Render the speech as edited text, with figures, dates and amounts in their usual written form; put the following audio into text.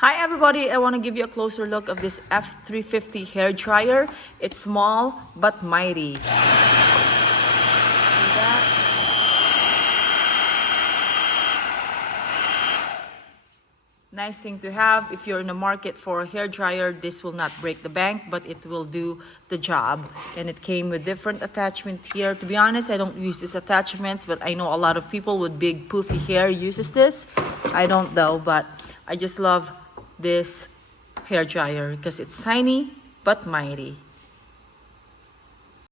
Hi everybody, I want to give you a closer look of this F350 hair dryer. It's small but mighty. See that? Nice thing to have if you're in the market for a hair dryer. This will not break the bank, but it will do the job. And it came with different attachment here. To be honest, I don't use these attachments, but I know a lot of people with big poofy hair uses this. I don't though, but I just love this hair dryer because it's tiny but mighty.